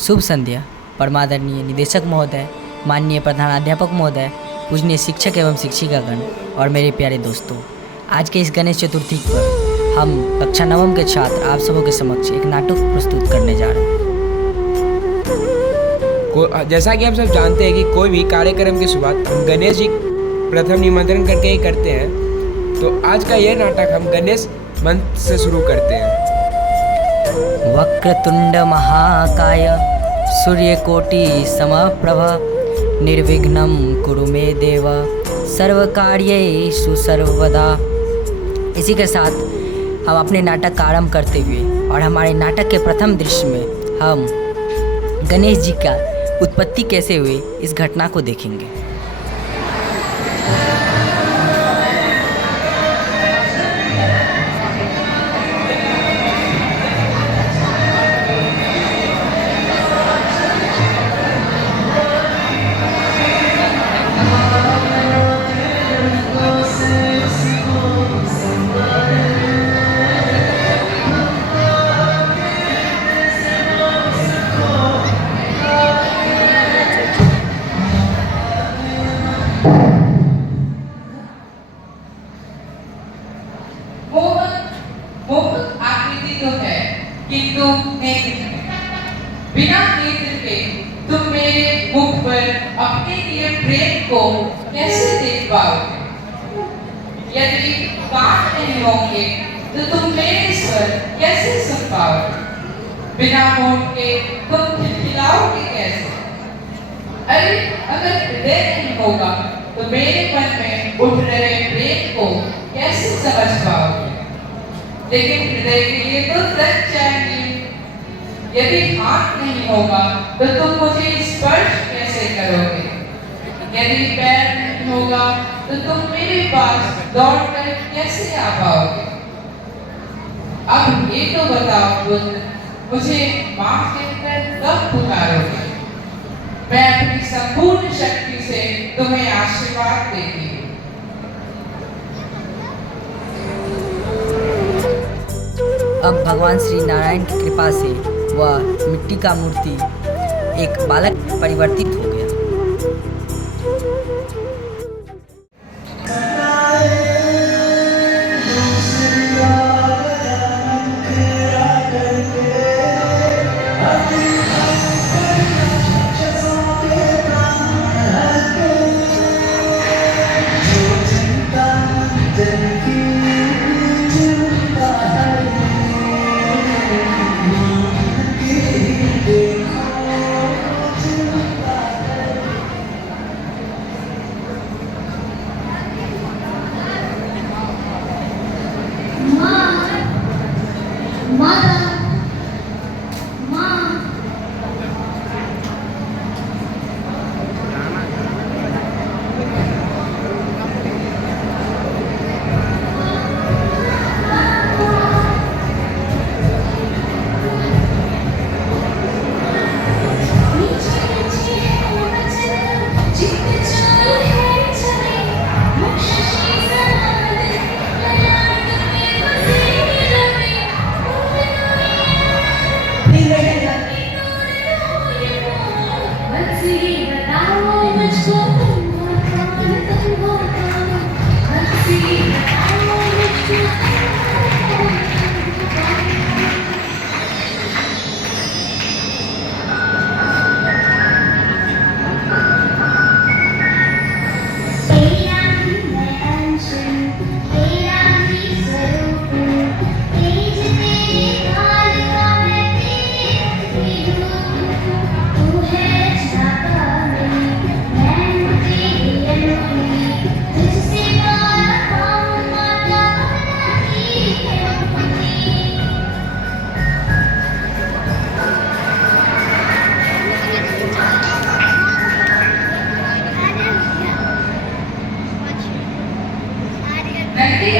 शुभ संध्या। परमादरणीय निदेशक महोदय, माननीय प्रधानाध्यापक महोदय, पूजनीय शिक्षक एवं शिक्षिकागण और मेरे प्यारे दोस्तों, आज के इस गणेश चतुर्थी पर हम कक्षा नवम के छात्र आप सबों के समक्ष एक नाटक प्रस्तुत करने जा रहे हैं। जैसा कि हम सब जानते हैं कि कोई भी कार्यक्रम की शुरुआत हम गणेश जी प्रथम निमंत्रण करके ही करते हैं, तो आज का यह नाटक हम गणेश मंत्र से शुरू करते हैं। वक्रतुंड महाकाय सूर्यकोटि समप्रभ निर्विघ्नं कुरु मे देव सर्वकार्येषु सर्वदा। इसी के साथ हम अपने नाटक का आरंभ करते हुए और हमारे नाटक के प्रथम दृश्य में हम गणेश जी का उत्पत्ति कैसे हुई इस घटना को देखेंगे। बिना नेत्र के तुम मेरे मुख पर अपने लिए प्रेम को कैसे देख पाओगे? यदि कान नहीं होंगे तो तुम मेरे स्वर कैसे सुन पाओगे? बिना होंठ के तुम खिलखिलाओगे कैसे? अरे अगर हृदय नहीं होगा तो मेरे मन में उठ रहे प्रेम को कैसे समझ पाओगे? लेकिन हृदय के लिए तो सच चाहिए। यदि हाथ नहीं होगा तो तुम मुझे स्पर्श कैसे करोगे? यदि पैर नहीं होगा तो तुम मेरे पास दौड़कर कैसे आ पाओगे? अब ये तो बताओ पुत्र, मुझे माँ कहकर कब पुकारोगे? मैं अपनी संपूर्ण शक्ति से तुम्हें आशीर्वाद देती हूँ। अब भगवान श्री नारायण की कृपा से वह मिट्टी का मूर्ति एक बालक परिवर्तित हो गया।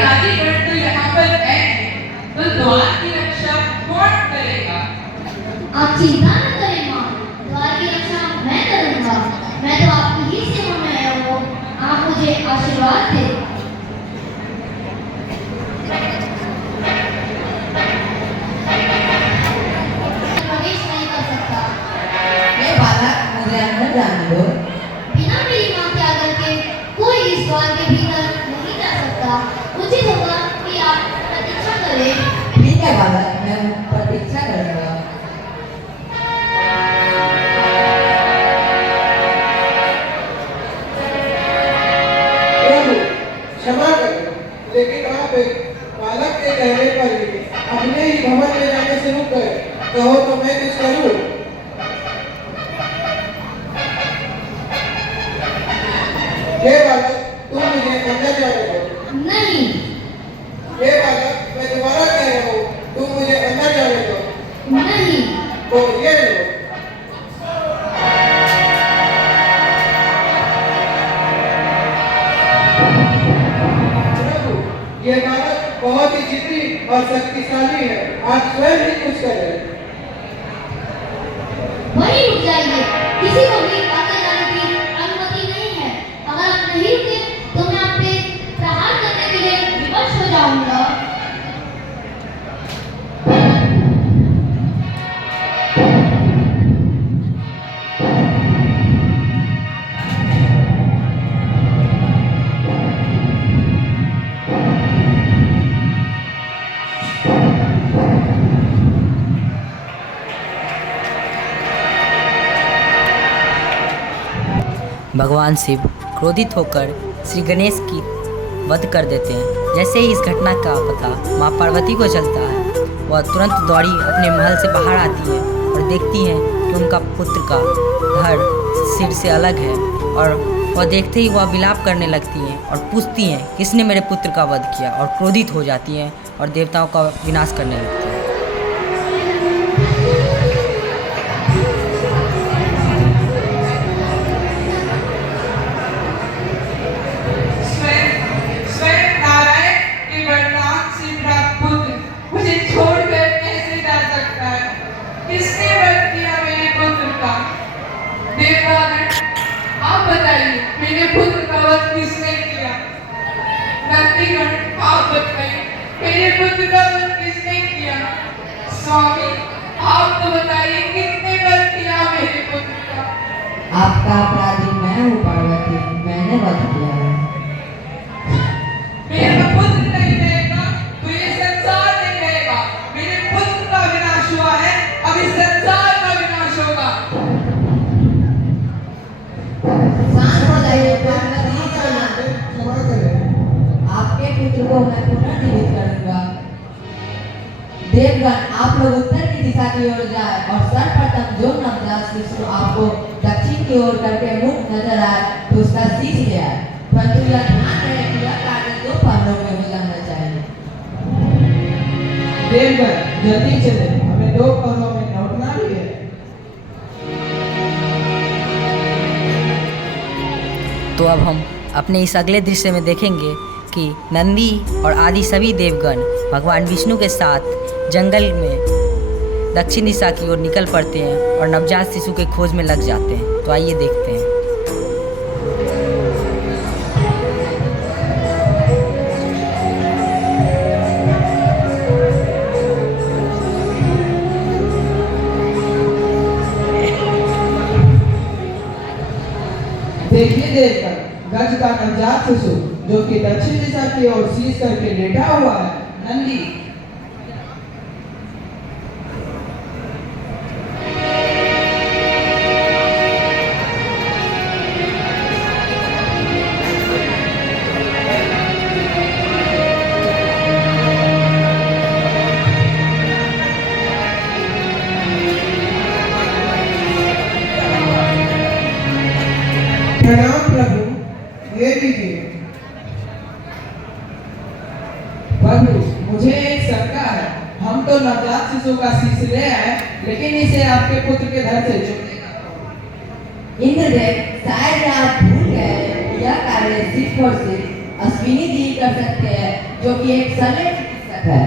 आगे बढ़ तो यहाँ पर है तो द्वार की रक्षा कौन करेगा? आप चिंता न करें माँ, द्वार की रक्षा मैं करूँगा। मैं तो आपकी ही सेवा में आया हूँ। आप मुझे आशीर्वाद दें। प्रवेश नहीं कर सकता। बोल। बिना मेरी मां के आदर के कोई इस द्वार के भीतर नहीं जा सकता। उचित होगा कि आप प्रतीक्षा करें। ठीक है बालक, मैं प्रतीक्षा करूंगा। प्रभु क्षमा करें, लेकिन आप एक बालक के कहने पर ही अपने ही भवन में जाने से रुक गए। कहो तो मैं कुछ करूं? ये बालक, तुम मुझे अंदर जाने दो। नहीं। ये बालक, मैं दोबारा कह रहा हूँ, तुम मुझे अंदर जाने दो। नहीं। तो ये लो। प्रभु, ये बालक बहुत ही जिद्दी और शक्तिशाली है। आप स्वयं ही कुछ करें। वहीं रुक जाइए। किसी को भी आगे जाने की अनुमति नहीं है। अगर आप नहीं रुके तो मैं आप पे प्रहार करने के लिए विवश हो जाऊंगा। भगवान शिव क्रोधित होकर श्री गणेश की वध कर देते हैं। जैसे ही इस घटना का पता माँ पार्वती को चलता है, वह तुरंत दौड़ी अपने महल से बाहर आती है और देखती हैं कि उनका पुत्र का धड़ सिर से अलग है। और वह देखते ही वह विलाप करने लगती हैं और पूछती हैं किसने मेरे पुत्र का वध किया, और क्रोधित हो जाती हैं और देवताओं का विनाश करने लगती हैं। स्वयं नारायण के वरदान से प्राप्त पुत्र मुझे छोड़कर कैसे जा सकता है? किसने वध किया मेरे पुत्र का? देवतागण, आप बताइए, मेरे पुत्र का वध किसने किया? नंदीगण, आप बताइए, मेरे पुत्र का वध किसने किया? स्वामी, आप तो बताइए, किसने वध किया मेरे पुत्र का? आपका अपराधी मैं हूँ पार्वती, मैंने वध किया है। मेरा पुत्र नहीं रहेगा तो ये संसार नहीं रहेगा। मेरे पुत्र का विनाश हुआ है, अब इस संसार का विनाश होगा। शांत हो जाइए पार्वती, शांत। क्षमा करें। आपके पुत्र को मैं पुनर्जीवित करूंगा। देवगण, आप लोग उत्तर की दिशा की ओर जाए और सर्वप्रथम जो नवजात शिशु आपको दक्षिण की ओर करके मुख नजर आए तो उसका शीश ले आए। परंतु यह ध्यान रहे कि यह कार्य 2 पहरों में हो जाना चाहिए। देवगण, जल्दी चले, हमें 2 पहरों में लौटना भी है। तो अब हम अपने इस अगले दृश्य में देखेंगे कि नंदी और आदि सभी देवगण भगवान विष्णु के साथ जंगल में दक्षिण दिशा की ओर निकल पड़ते हैं और नवजात शिशु के खोज में लग जाते हैं। तो आइए देखते हैं। देखिए देवगण, गज का नवजात शिशु जो कि दक्षिण दिशा की ओर शीश करके लेटा हुआ है, नंदी। प्रणाम प्रभु, ये लीजिए। प्रभु, मुझे एक शंका है। हम तो नवजात शिशु का शीश ले आए, लेकिन इसे आपके पुत्र के धड़ से चुनेगा। इंद्रदेव, शायद आप भूल गए, यह कार्य सिर्फ और सिर्फ अश्विनी जी कर सकते हैं, जो कि एक शल्य चिकित्सक है।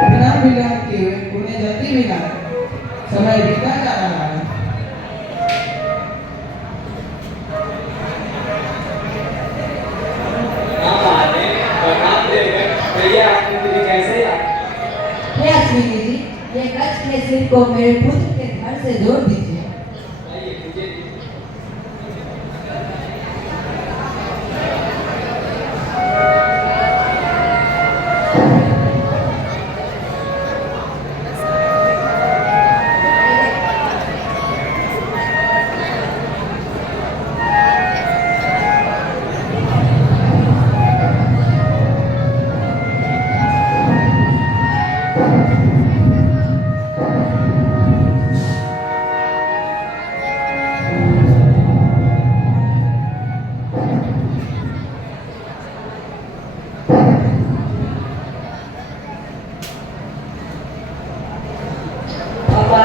बिना विलंब किए उन्हें जल्दी मिलाएं, समय बीता जा रहा है। हे अश्विनी जी, ये गज के सिर को मेरे पुत्र के धड़ से जोड़ दीजिए।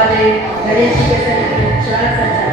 वाले गणेश जी के शरीर चार सजाए।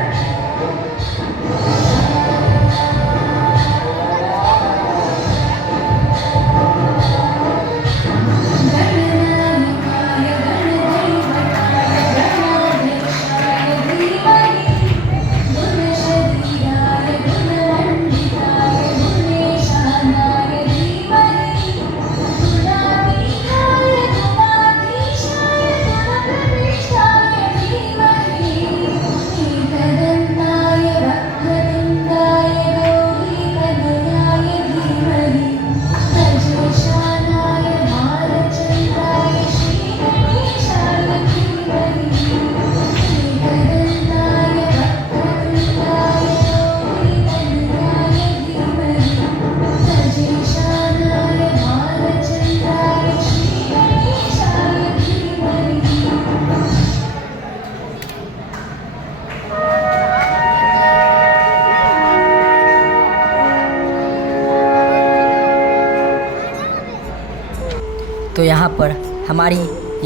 तो यहाँ पर हमारी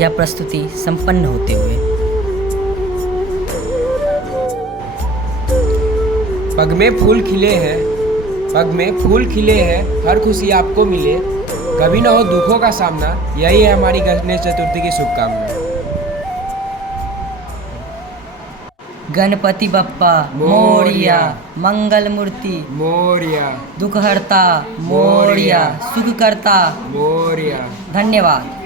यह प्रस्तुति संपन्न होते हुए पग में फूल खिले हैं, पग में फूल खिले हैं, हर खुशी आपको मिले, कभी ना हो दुखों का सामना, यही है हमारी गणेश चतुर्थी की शुभकामना। गणपति बप्पा मोरिया, मंगल मूर्ति मोरिया, दुखहर्ता मोरिया, सुख करता मोरिया। धन्यवाद।